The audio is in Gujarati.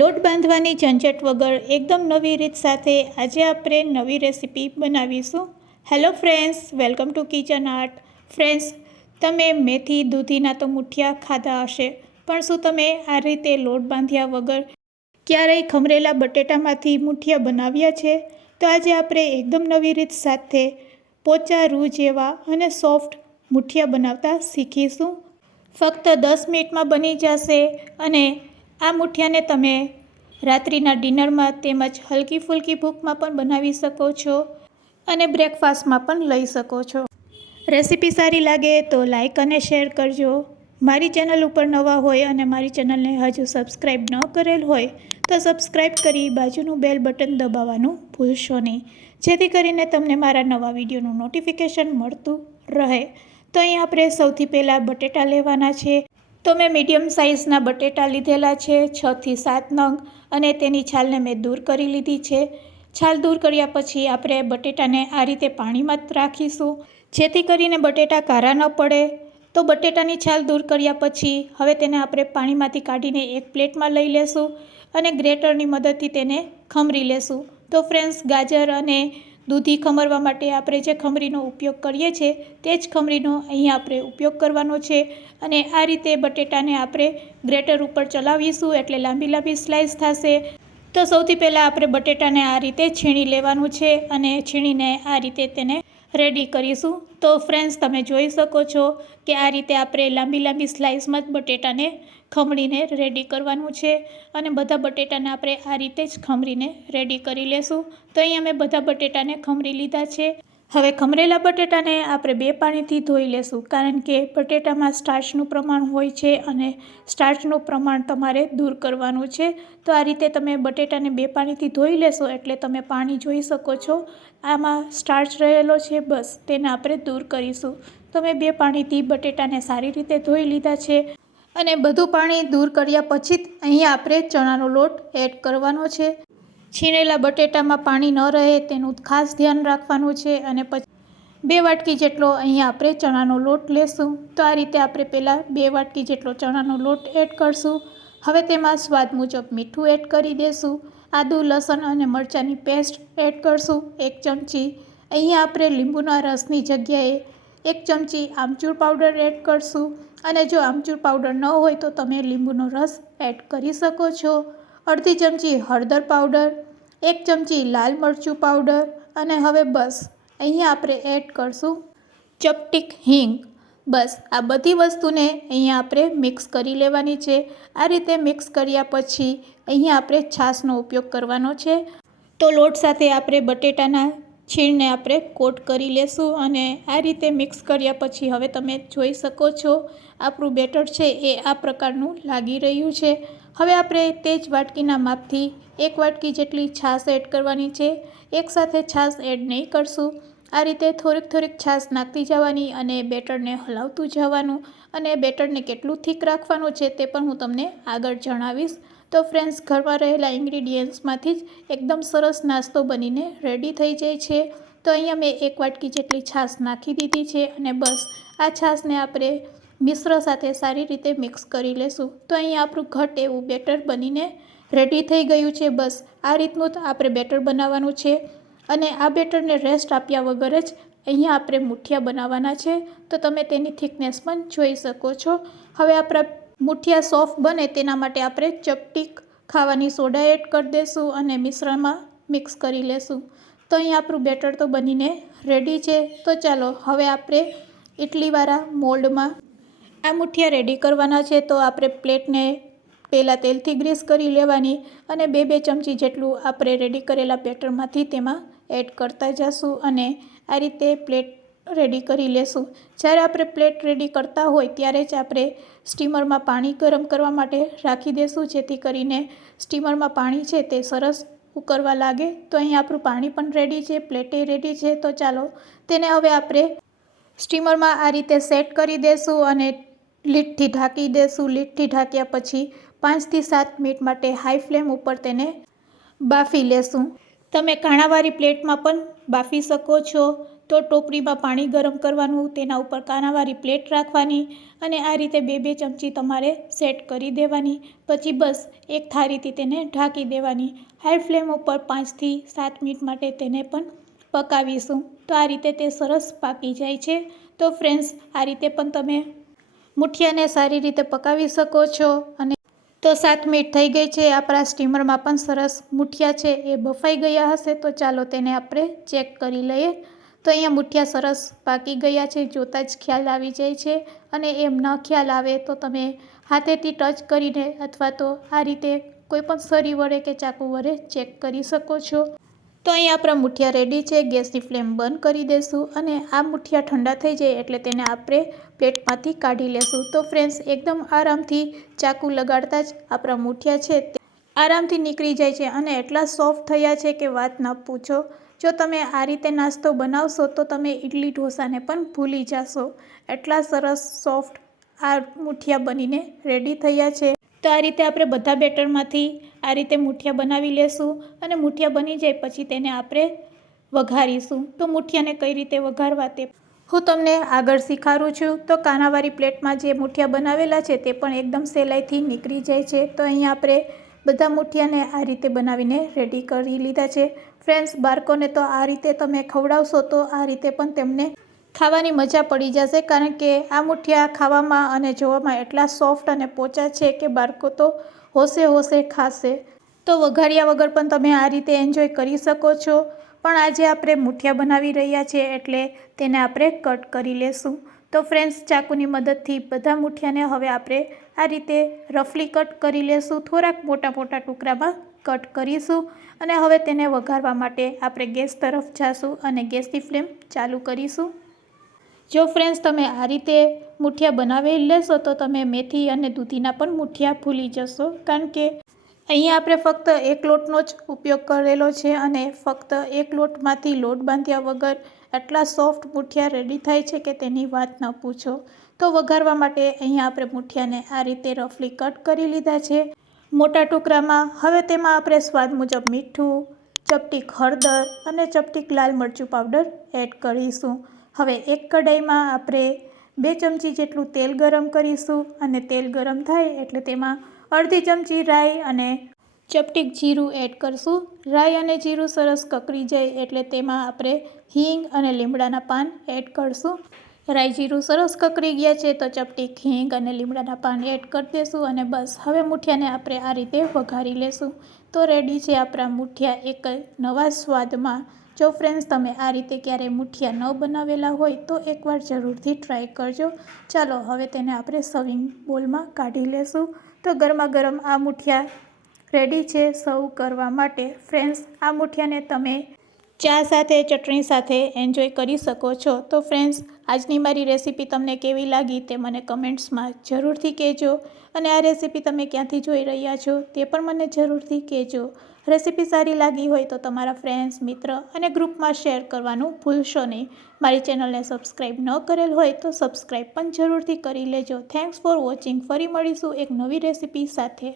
લોટ બાંધવાની ઝંઝટ વગર એકદમ નવી રીત સાથે આજે આપણે નવી રેસીપી બનાવીશું। Hello friends, welcome to kitchen art. Friends, તમે મેથી દૂધીના તો મુઠિયા ખાધા હશે, પણ શું તમે આ રીતે લોટ બાંધ્યા વગર ક્યારેય ખમરેલા બટેટામાંથી મુઠિયા બનાવ્યા છે? તો આજે આપણે એકદમ નવી રીત સાથે પોચા રૂ જેવા અને સોફ્ટ મુઠિયા બનાવતા શીખીશું। ફક્ત 10 મિનિટમાં બની જશે અને આ મુઠિયાને તમે રાત્રિના ડિનરમાં તેમજ હલકી ફુલકી ભૂખમાં પણ બનાવી શકો છો અને બ્રેકફાસ્ટમાં પણ લઈ શકો છો। રેસીપી સારી લાગે તો લાઈક અને શેર કરજો। મારી ચેનલ ઉપર નવા હોય અને મારી ચેનલને હજુ સબસ્ક્રાઈબ ન કરેલ હોય તો સબસ્ક્રાઈબ કરી બાજુનું બેલ બટન દબાવવાનું ભૂલશો નહીં, જેથી કરીને તમને મારા નવા વિડીયોનું નોટિફિકેશન મળતું રહે। તો અહીં આપણે સૌથી પહેલાં બટેટા લેવાના છે। તો મેં મીડિયમ સાઇઝના બટેટા લીધેલા છે, 6 થી 7 નંગ, અને તેની છાલને મેં દૂર કરી લીધી છે। છાલ દૂર કર્યા પછી આપણે બટેટાને આ રીતે પાણીમાં જ રાખીશું, જેથી કરીને બટેટા કારા ન પડે। તો બટેટાની છાલ દૂર કર્યા પછી હવે તેને આપણે પાણીમાંથી કાઢીને એક પ્લેટમાં લઈ લેશું અને ગ્રેટરની મદદથી તેને ખમરી લેશું। તો ફ્રેન્ડ્સ, ગાજર અને દૂધી ખમરવા માટે આપણે જે ખમરીનો ઉપયોગ કરીએ છીએ તે જ ખમરીનો અહીં આપણે ઉપયોગ કરવાનો છે અને આ રીતે બટેટાને આપણે ગ્રેટર ઉપર ચલાવીશું એટલે લાંબી લાંબી સ્લાઇસ થશે। તો સૌથી પહેલાં આપણે બટેટાને આ રીતે છીણી લેવાનું છે અને છીણીને આ રીતે તેને રેડી કરીશું। તો ફ્રેન્ડ્સ, તમે જોઈ શકો છો કે આ રીતે આપણે લાંબી લાંબી સ્લાઇસમાં જ બટેટાને ખમણીને રેડી કરવાનું છે અને બધા બટેટાને આપણે આ રીતે જ ખમરીને રેડી કરી લેશું। તો અહીં અમે બધા બટેટાને ખમરી લીધા છે। હવે ખમરેલા બટેટાને આપણે 2 પાણીથી ધોઈ લેશું, કારણ કે બટેટામાં સ્ટાર્ચનું પ્રમાણ હોય છે અને સ્ટાર્ચનું પ્રમાણ તમારે દૂર કરવાનું છે। તો આ રીતે તમે બટેટાને 2 પાણીથી ધોઈ લેશો એટલે તમે પાણી જોઈ શકો છો આમાં સ્ટાર્ચ રહેલો છે, બસ તેને આપણે દૂર કરીશું। તો મેં 2 પાણીથી બટેટાને સારી રીતે ધોઈ લીધા છે અને બધું પાણી દૂર કર્યા પછી જ અહીંયા આપણે ચણાનો લોટ એડ કરવાનો છે। છીણેલા બટેટામાં પાણી ન રહે તેનું ખાસ ધ્યાન રાખવાનું છે અને પછી 2 વાટકી જેટલો અહીંયા આપણે ચણાનો લોટ લેશું। તો આ રીતે આપણે પહેલાં 2 વાટકી જેટલો ચણાનો લોટ એડ કરશું। હવે તેમાં સ્વાદ મુજબ મીઠું એડ કરી દેશું। આદું, લસણ અને મરચાંની પેસ્ટ એડ કરશું 1 ચમચી। અહીંયા આપણે લીંબુના રસની જગ્યાએ 1 ચમચી આમચૂર પાવડર એડ કરશું અને જો આમચૂર પાવડર ન હોય તો તમે લીંબુનો રસ એડ કરી શકો છો। અડધી ચમચી હળદર પાવડર, 1 ચમચી લાલ મરચું પાવડર અને હવે બસ અહીંયા આપણે એડ કરશું ચપટીક હિંગ। બસ આ બધી વસ્તુને અહીંયા આપણે મિક્સ કરી લેવાની છે। આ રીતે મિક્સ કર્યા પછી અહીંયા આપણે છાશનો ઉપયોગ કરવાનો છે। તો લોટ સાથે આપણે બટેટાના છીણને આપણે કોટ કરી લેશું અને આ રીતે મિક્સ કર્યા પછી હવે તમે જોઈ શકો છો આપણું બેટર છે એ આ પ્રકારનું લાગી રહ્યું છે। હવે આપણે તે જ વાટકીના માપથી 1 વાટકી જેટલી છાશ એડ કરવાની છે। એકસાથે છાશ એડ નહીં કરશું, આ રીતે થોડીક થોડીક છાશ નાખતી જવાની અને બેટરને હલાવતું જવાનું અને બેટરને કેટલું થીક રાખવાનું છે તે પણ હું તમને આગળ જણાવીશ। તો ફ્રેન્ડ્સ, ઘરમાં રહેલા ઇન્ગ્રીડિયન્ટ્સમાંથી જ એકદમ સરસ નાસ્તો બનીને રેડી થઈ જાય છે। તો અહીંયા મેં 1 વાટકી જેટલી છાશ નાખી દીધી છે અને બસ આ છાશને આપણે મિશ્ર સાથે સારી રીતે મિક્સ કરી લેશું। તો અહીંયા આપણું ઘટ એવું બેટર બનીને રેડી થઈ ગયું છે। બસ આ રીતનું જ આપણે બેટર બનાવવાનું છે અને આ બેટરને રેસ્ટ આપ્યા વગર જ અહીંયા આપણે મુઠિયા બનાવવાના છે। તો તમે તેની થિકનેસ પણ જોઈ શકો છો। હવે આપણા મુઠિયા સોફ્ટ બને તેના માટે આપણે ચપટીક ખાવાની સોડા એડ કરી દઈશું અને મિશ્રણમાં મિક્સ કરી લેશું। તો અહીંયા આપણું બેટર તો બનીને રેડી છે। તો ચાલો હવે આપણે ઇડલીવાળા મોલ્ડમાં આ મુઠિયા રેડી કરવાના છે। તો આપણે પ્લેટને પહેલાં તેલથી ગ્રીસ કરી લેવાની અને 2 ચમચી જેટલું આપણે રેડી કરેલા બેટરમાંથી તેમાં એડ કરતા જશું અને આ રીતે પ્લેટ રેડી કરી લેશું। જ્યારે આપણે પ્લેટ રેડી કરતા હોય ત્યારે જ આપણે સ્ટીમરમાં પાણી ગરમ કરવા માટે રાખી દઈશું, જેથી કરીને સ્ટીમરમાં પાણી છે તે સરસ ઉકળવા લાગે। તો અહીં આપણું પાણી પણ રેડી છે, પ્લેટે રેડી છે। તો ચાલો તેને હવે આપણે સ્ટીમરમાં આ રીતે સેટ કરી દઈશું અને લીડથી ઢાંકી દઈશું। લીડથી ઢાંક્યા પછી 5 થી 7 મિનિટ માટે હાઈ ફ્લેમ ઉપર તેને બાફી લેશું। તમે કાણાવાળી પ્લેટમાં પણ બાફી શકો છો। તો ટોપરીમાં પાણી ગરમ કરવાનું, તેના ઉપર કાનાવાળી પ્લેટ રાખવાની અને આ રીતે 2-2 ચમચી તમારે સેટ કરી દેવાની. પછી બસ એક થાળીથી તેને ઢાંકી દેવાની. હાઈ ફ્લેમ ઉપર 5થી 7 મિનિટ માટે તેને પણ પકાવીશું. તો આ રીતે તે સરસ પાકી જાય છે. તો ફ્રેન્ડ્સ, આ રીતે પણ તમે મુઠિયાને સારી રીતે પકાવી શકો છો. અને તો 7 મિનિટ થઈ ગઈ છે. આપણા સ્ટીમરમાં પણ સરસ મુઠિયા છે એ બફાઈ ગયા હશે. તો ચાલો તેને આપણે ચેક કરી લઈએ. તો અહીંયા મુઠિયા સરસ પાકી ગયા છે, જોતાં જ ખ્યાલ આવી જાય છે. અને એમ ન ખ્યાલ આવે તો તમે હાથેથી ટચ કરીને અથવા તો આ રીતે કોઈપણ સરી વડે કે ચાકુ વડે ચેક કરી શકો છો. તો અહીંયા આપણા મુઠિયા રેડી છે. ગેસની ફ્લેમ બંધ કરી દઈશું અને આ મુઠિયા ઠંડા થઈ જાય એટલે તેને આપણે પ્લેટમાંથી કાઢી લેશું. તો ફ્રેન્ડ્સ, એકદમ આરામથી ચાકુ લગાડતા જ આપણા મુઠિયા છે તે આરામથી નીકળી જાય છે અને એટલા સોફ્ટ થયા છે કે વાત ન પૂછો. જો તમે આ રીતે નાસ્તો બનાવશો તો તમે ઇડલી ઢોસાને પણ ભૂલી જશો. એટલા સરસ સોફ્ટ આ મુઠિયા બનીને રેડી થયા છે. તો આ રીતે આપણે બધા બેટરમાંથી આ રીતે મુઠિયા બનાવી લેશું અને મુઠિયા બની જાય પછી તેને આપણે વઘારીશું. તો મુઠિયાને કઈ રીતે વઘારવા તે હું તમને આગળ શીખવાડું છું. તો કાનાવાળી પ્લેટમાં જે મુઠિયા બનાવેલા છે તે પણ એકદમ સહેલાઈથી નીકળી જાય છે. તો અહીંયા આપણે બધા મુઠિયાને આ રીતે બનાવીને રેડી કરી લીધા છે. ફ્રેન્ડ્સ, બાળકોને તો આ રીતે તમે ખવડાવશો તો આ રીતે પણ તેમને ખાવાની મજા પડી જશે. કારણ કે આ મુઠિયા ખાવામાં અને જોવામાં એટલા સોફ્ટ અને પોચા છે કે બાળકો તો હોશે હોશે ખાશે. તો વઘાર્યા વગર પણ તમે આ રીતે એન્જોય કરી શકો છો. પણ આજે આપણે મુઠિયા બનાવી રહ્યા છીએ એટલે તેને આપણે કટ કરી લેશું. તો ફ્રેન્ડ્સ, ચાકુની મદદથી બધા મુઠિયાને હવે આપણે આ રીતે રફલી કટ કરી લેશું. થોડાક મોટા મોટા ટુકડામાં કટ કરીશું અને હવે તેને વઘારવા માટે આપણે ગેસ તરફ જઈશું અને ગેસની ફ્લેમ ચાલુ કરીશું. જો ફ્રેન્ડ્સ, તમે આ રીતે મુઠિયા બનાવી લેશો તો તમે મેથી અને દૂધીના પણ મુઠિયા ભૂલી જશો. કારણ કે અહીંયા આપણે ફક્ત એક લોટનો જ ઉપયોગ કરેલો છે અને ફક્ત એક લોટમાંથી લોટ બાંધ્યા વગર એટલા સોફ્ટ મુઠિયા રેડી થાય છે કે તેની વાત ન પૂછો. તો વઘારવા માટે અહીંયા આપણે મુઠિયાને આ રીતે રફલી કટ કરી લીધા છે મોટા ટુકડામાં. હવે તેમાં આપણે સ્વાદ મુજબ મીઠું, ચપટીક હળદર અને ચપટીક લાલ મરચું પાવડર એડ કરીશું. હવે એક કઢાઈમાં આપણે 2 ચમચી જેટલું તેલ ગરમ કરીશું અને તેલ ગરમ થાય એટલે તેમાં અડધી ચમચી રાઈ અને ચપટીક જીરું એડ કરશું. રાઈ અને જીરું સરસ કકળી જાય એટલે તેમાં આપણે હિંગ અને લીમડાના પાન એડ કરશું. રાઈ જીરું સરસ કકળી ગયા છે તો ચપટીક હિંગ અને લીમડાના પાન એડ કરી દઈશું અને બસ હવે મુઠિયાને આપણે આ રીતે વઘારી લેશું. તો રેડી છે આપણા મુઠિયા એક નવા સ્વાદમાં. જો ફ્રેન્ડ્સ, તમે આ રીતે ક્યારેય મુઠિયા ન બનાવેલા હોય તો એકવાર જરૂરથી ટ્રાય કરજો. ચાલો હવે તેને આપણે સર્વિંગ બોલમાં કાઢી લેશું. તો ગરમા ગરમ આ મુઠિયા રેડી છે સર્વ કરવા માટે. ફ્રેન્ડ્સ, આ મુઠિયાને તમે ચા સાથે, ચટણી સાથે એન્જોય કરી શકો છો. તો ફ્રેન્ડ્સ, આજની મારી રેસીપી તમને કેવી લાગી તે મને કમેન્ટ્સમાં જરૂરથી કહેજો. અને આ રેસીપી તમે ક્યાંથી જોઈ રહ્યા છો તે પણ મને જરૂરથી કહેજો. રેસીપી સારી લાગી હોય તો તમારા ફ્રેન્ડ્સ, મિત્ર અને ગ્રુપમાં શેર કરવાનું ભૂલશો નહીં. મારી ચેનલને સબસ્ક્રાઈબ ન કરેલ હોય તો સબસ્ક્રાઈબ પણ જરૂરથી કરી લેજો. Thanks for watching. ફરી મળીશું એક નવી રેસીપી સાથે.